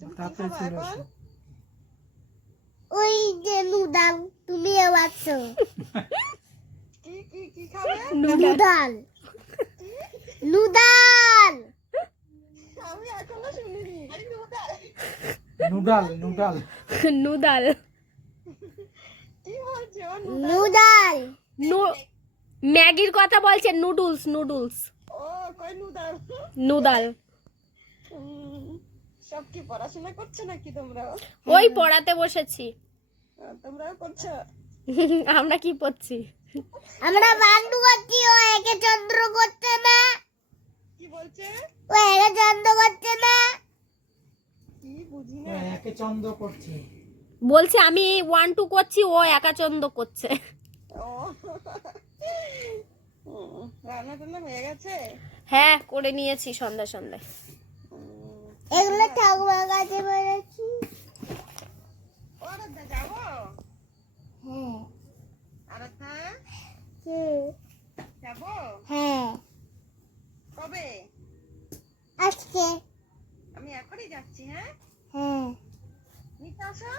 তাড়াতাড়ি চলে আসো। ওই যে নুডাল তুমিও আছো। কি খাবে? নুডাল নুডাল আমি এখনো শুনিনি। নুডাল নুডাল নুডাল কি বলছো? নুডাল ম্যাগির কথা বলছে, নুডলস নুডলস ও কই নুডাল। নুডাল। সব কি পড়াশোনা করছো নাকি তোমরা? ওই পড়াতে বসেছি। তোমরাও করছো? আমরা কি পড়ছি? আমরা বান্ডু করছি, ও একে চন্দ্র করছে না। কি বলছে? ও একে চন্দ্র করছে না। কি বুঝি না। একে চন্দ্র করছে। বলছে আমি 1 2 করছি, ও একাচন্দ করছে। ও রান্না টান্না হয়ে গেছে? হ্যাঁ, করে নিয়েছি সন্ধ্যা সন্ধ্যায়। এগুলো ঠাকুমার কাছে বলেছি। ওরা যাবো? হ্যাঁ আরাধনা যাবো? হ্যাঁ কবে? আজকে। আমি এখনই যাচ্ছি। হ্যাঁ হ্যাঁ নিতে আসো,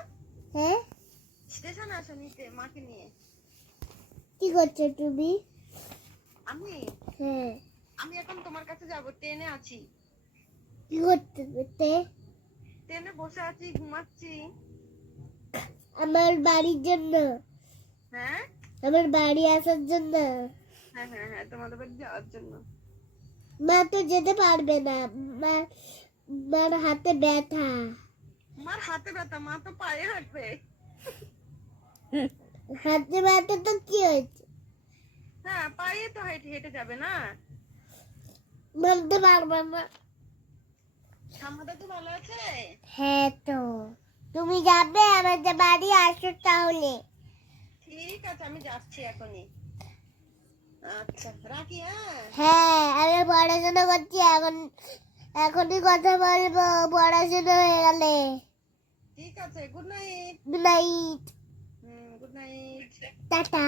হ্যাঁ স্টেশনে আসো নিতে, মাকে নিয়ে। কি করছো তুমি? আমি হ্যাঁ আমি এখন তোমার কাছে যাব, ট্রেনে আছি। কি করতে? ট্রেনে বসে আছি, ঘুমাচ্ছি। আমার বাড়ির জন্য, হ্যাঁ আমার বাড়ি আসার জন্য। হ্যাঁ হ্যাঁ হ্যাঁ তোমাদের বাড়ি যাওয়ার জন্য। মা তো যেতে পারবে না, মার হাতে ব্যথা। মার হাতে ব্যথা, মা তো পায়ে হাঁটবে। হাতে ব্যথা তো কি হয়েছে? হ্যাঁ পায়ে তো হেঁটে হেঁটে যাবে না। বলতে পারবে না। ঠাম্মাটা তো ভালো আছে? হ্যাঁ তো তুমি যাবে আমাদের বাড়ি, আসো তাহলে। ঠিক আছে আমি যাচ্ছি এখনই। আচ্ছা রাখি। হ্যাঁ হ্যাঁ আমি পড়াশোনা করছি এখন, এখনই কথা বলবো পড়াশোনা হয়ে গেলে। ঠিক আছে, good night. Good night, good night. Tata.